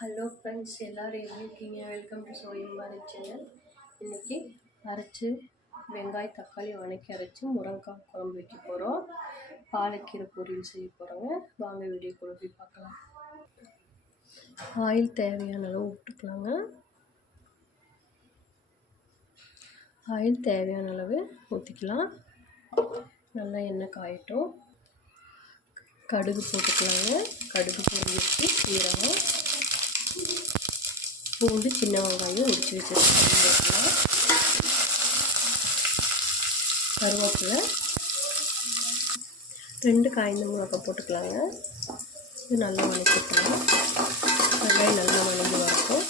Hello friends, எல்லோரும் எப்படி இருக்கீங்க? Welcome to Soyam Bharat channel. இன்றைக்கி அரைச்சி வெங்காயம் தக்காளி வதக்கி அரைச்சி முருங்கைக்காய் குழம்பு வைக்க போகிறோம். பாலக்கீரை பொரியல் செய்ய போகிறோங்க. வாங்க வீடியோக்குள்ள போய் பார்க்கலாம். ஆயில் தேவையான அளவு விட்டுக்கலாங்க. ஆயில் தேவையான அளவு ஊற்றிக்கலாம். நல்லா எண்ணெய் காயட்டும். கடுகு போட்டுக்கலாங்க. கடுகு பொரிச்சு சீரகம், பூண்டு, சின்ன வெங்காயம் உரிச்சு வச்சுருக்கோம். கருவேப்பிலை, 2 காய்ந்த மிளகாய் போட்டுக்கலாங்க. இது நல்லா வதக்கிக்கலாம். வெங்காயம் நல்லா வதங்கி வரட்டும்.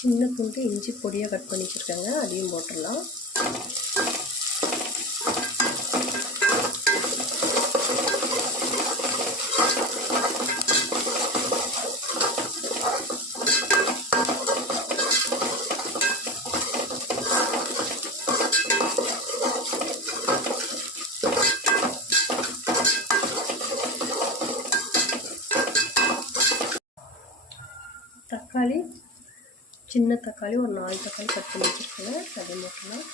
சின்ன துண்டு இஞ்சி பொடியாக கட் பண்ணி வச்சுருக்கேங்க, அதையும் போட்டுடலாம். தக்காளி, சின்ன தக்காளி ஒரு 4 தக்காளி கட் பண்ணி வச்சுருக்கேங்க, அதை மட்டும்தான்.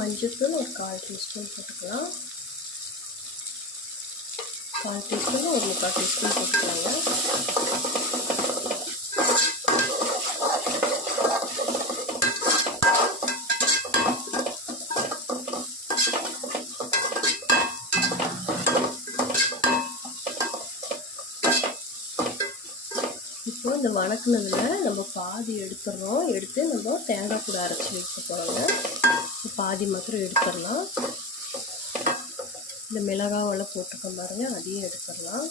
மஞ்சள்தூள் ஒரு 1/4 டீஸ்பூன் போட்டுக்கலாம். 1/4 டீஸ்பூன் ஒரு 3/4 டீஸ்பூன் போட்டுக்கலாங்க. இப்போ இந்த வதக்குனதில் நம்ம பாதி எடுத்துடுறோம். எடுத்து நம்ம தேங்காய் கூட அரைச்சி வைக்க போகிறோங்க. பாதி மாத்திரம் எடுத்துடலாம். இந்த மிளகாவெல்லாம் போட்டுக்க பாருங்க, அதையும் எடுத்துடலாம்.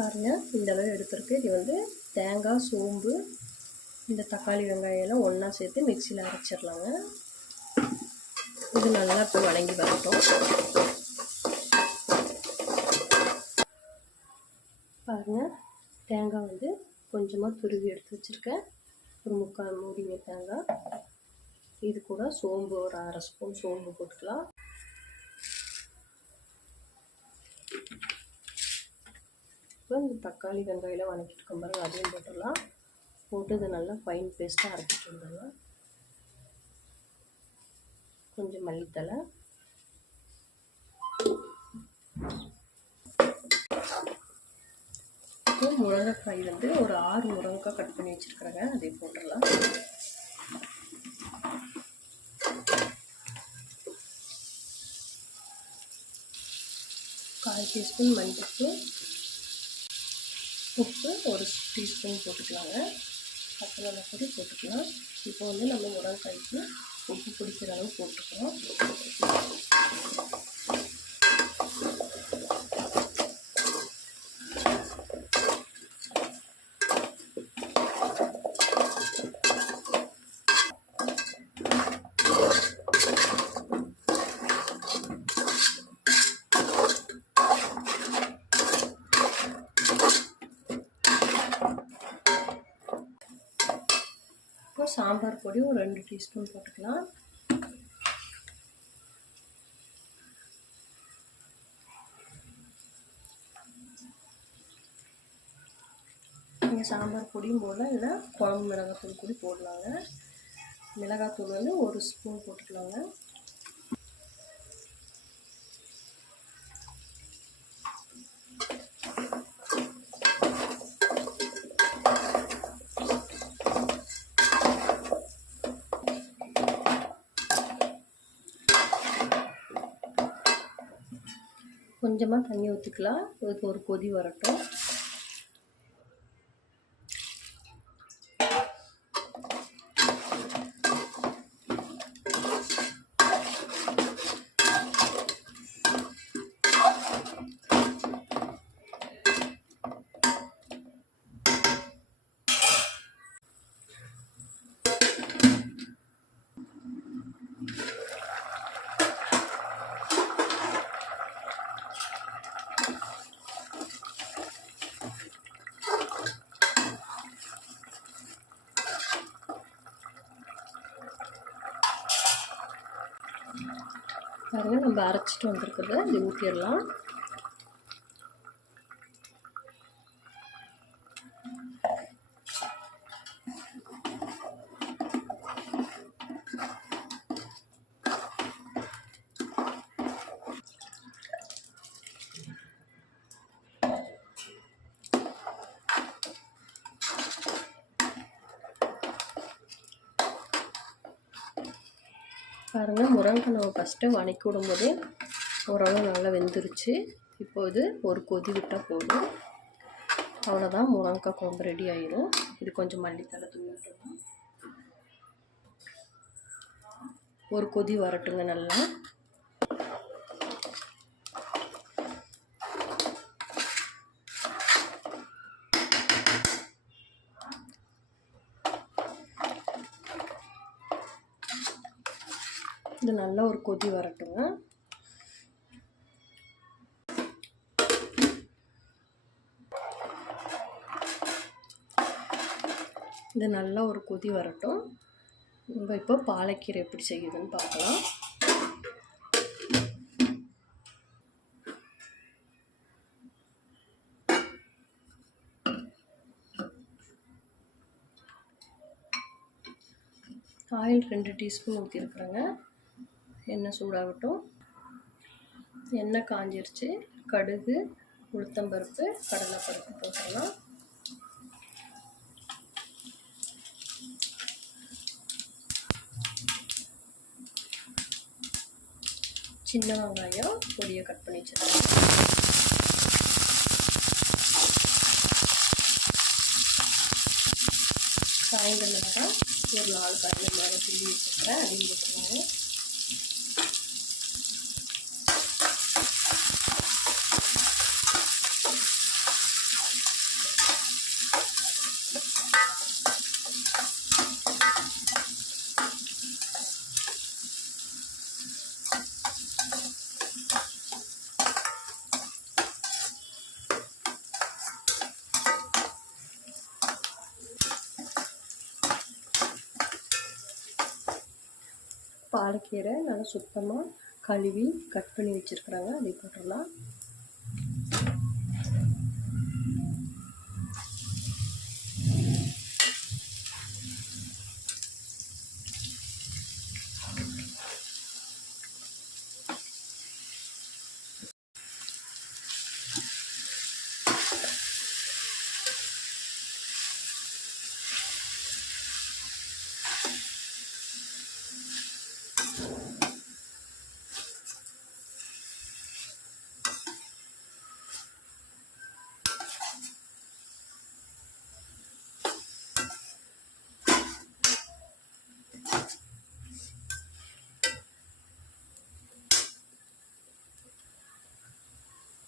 பாருங்க, இந்த அளவு எடுத்துருக்கு. இது வந்து தேங்காய், சோம்பு, இந்த தக்காளி, வெங்காயம் எல்லாம் ஒன்றா சேர்த்து மிக்சியில் அரைச்சிடலாங்க. இது நல்லா இப்போ வதங்கி வரட்டும். பாருங்கள், தேங்காய் வந்து கொஞ்சமாக துருவி எடுத்து வச்சுருக்கேன். ஒரு 3/4 மூடிங்க தேங்காய். இது கூட சோம்பு ஒரு 1/2 ஸ்பூன் சோம்பு போட்டுக்கலாம். இப்போ இந்த தக்காளி, வெங்காயம் வதக்கிட்டு பாருங்கள், அதையும் போட்டுடலாம். போட்டு இது நல்லா ஃபைன் பேஸ்ட்டாக அரைச்சிட்டு வந்துடலாம். கொஞ்சம் மல்லித்தலை, இப்போ முருங்கைக்காய் வந்து ஒரு 6 முருங்கைக்காய் கட் பண்ணி வச்சுருக்குறேங்க, அதை போட்டுடலாம். கால் டீஸ்பூன் மஞ்சள், உப்பு ஒரு டீஸ்பூன் போட்டுக்கலாங்க. பச்சை பொடி போட்டுக்கலாம். இப்போ வந்து நம்ம முருங்கைக்காய்க்கு உப்பு பிடிக்கிற அளவு போட்டுக்கிறோம். சாம்பார் பொடி ஒரு 2 டீஸ்பூன் போட்டுக்கலாம். நீங்கள் சாம்பார் பொடியும் போடலாம், இல்லை குழம்பு மிளகாத்தூள் கூட போடலாங்க. மிளகாத்தூள் வந்து 1 ஸ்பூன் போட்டுக்கலாங்க. கொஞ்சமாக தண்ணி ஊற்றிக்கலாம். இதுக்கு ஒரு கொதி வரட்டும். பாருங்கள், நம்ம அரைச்சிட்டு வந்துருக்குறது இது ஊற்றிடலாம். பாருங்கள், முருங்கைக்காய் நம்ம ஃபஸ்ட்டு வதக்கி விடும்போதே ஓரளவு நல்லா வெந்துருச்சு. இப்போது ஒரு கொதி விட்டால் போதும். அவ்வளோதான், முருங்கைக்காய் குழம்பு ரெடி ஆயிடும். இது கொஞ்சம் மல்லித்தலை தூவி விட்டுருவோம். ஒரு கொதி வரட்டுங்க நல்லா. இது நல்லா ஒரு கொதி வரட்டுங்க. இது நல்லா ஒரு கொதி வரட்டும். நம்ம இப்போ பாலக்கீரை எப்படி செய்யுதுன்னு பார்க்கலாம். ஆயில் 2 டீஸ்பூன் ஊற்றிருக்குறேங்க. எண்ணெய் சூடாகட்டும். எண்ணெய் காஞ்சிருச்சு. கடுகு, உளுத்தம்பருப்பு, கடலைப்பருப்பு போட்டுடலாம். சின்ன வெங்காயம் பொடியை கட் பண்ணி வச்சுருக்கேன். காய்ந்த மிளகாய் ஒரு 4 காய்ந்த மிளகாய் கிள்ளி வச்சுருக்கேன், அதையும் போட்டுருவாங்க. பாலக்கீரை நல்லா சுத்தமாக கழுவி கட் பண்ணி வச்சுருக்குறாங்க, அதை போட்டுடலாம்.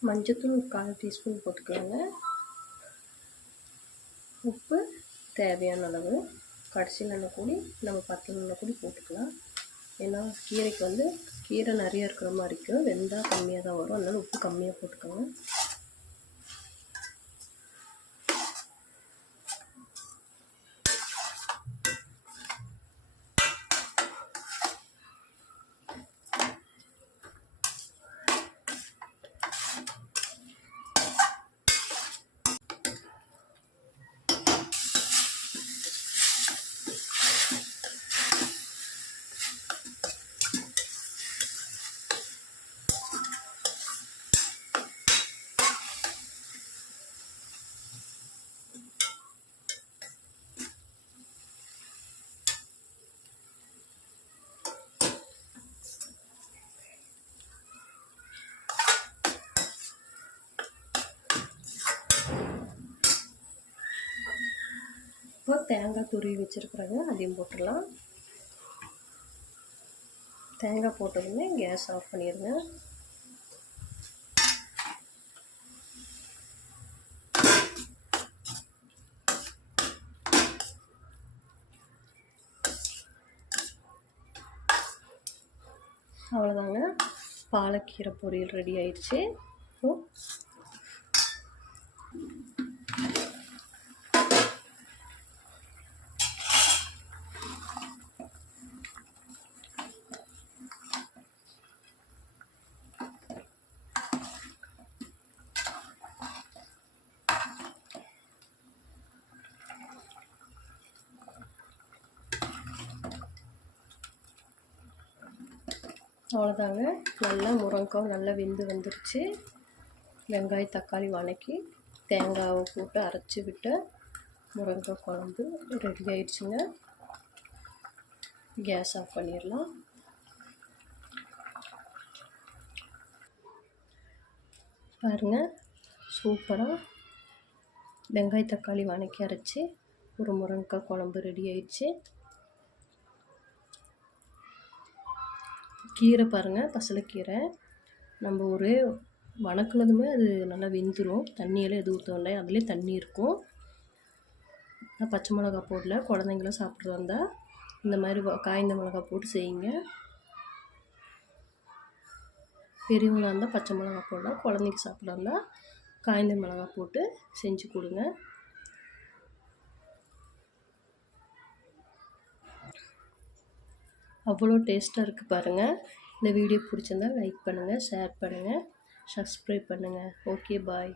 மஞ்சத்தூள் 1/4 டீஸ்பூன் போட்டுக்கலாங்க. உப்பு தேவையான அளவு. கடைசியில் நல்ல கூடி நம்ம பத்தலை கூடி போட்டுக்கலாம். ஏன்னா கீரைக்கு வந்து கீரை நிறைய இருக்கிற மாதிரி இருக்கும், வெந்தால் கம்மியாக தான் வரும். அதனால் உப்பு கம்மியாக போட்டுக்கோங்க. இப்போ தேங்காய் துருவி வச்சுருக்குறாங்க, அதையும் போட்டுடலாம். தேங்காய் போட்டதுமே கேஸ் ஆஃப் பண்ணிடுங்க. அவ்வளோதாங்க, பாலக்கீரை பொரியல் ரெடி ஆயிடுச்சு. அவ்வளோதாங்க, நல்லா முருங்கைக்காய் நல்லா வெந்து வந்துருச்சு. வெங்காய தக்காளி வதக்கி தேங்காவை போட்டு அரைச்சி விட்டு முருங்கைக்காய் குழம்பு ரெடி ஆயிடுச்சுங்க. கேஸ் ஆஃப் பண்ணிடலாம். பாருங்கள், சூப்பராக வெங்காய தக்காளி வதக்கி அரைச்சி ஒரு முருங்கைக்காய் குழம்பு ரெடி ஆயிடுச்சு. கீரை பாருங்கள், பசலைக்கீரை நம்ம ஒரு வணக்குனதுமே அது நல்லா வெந்துடும். தண்ணியெல்லாம் எதுவும் ஊற்றவில்லை, அதுலேயே தண்ணி இருக்கும். நான் பச்சை மிளகா போடல, குழந்தைங்களாம் சாப்பிட்றதா இருந்தால் இந்த மாதிரி காய்ந்த மிளகா போட்டு செய்யுங்க. பெரியவங்களாக இருந்தால் பச்சை மிளகா போடலாம், குழந்தைக்கு சாப்பிட்றதா இருந்தால் காய்ந்த மிளகா போட்டு செஞ்சு கொடுங்க. அவ்வளோ டேஸ்ட்டாக இருக்குது பாருங்கள். இந்த வீடியோ பிடிச்சிருந்தா லைக் பண்ணுங்கள், ஷேர் பண்ணுங்கள், சப்ஸ்கிரைப் பண்ணுங்கள். ஓகே, பாய்.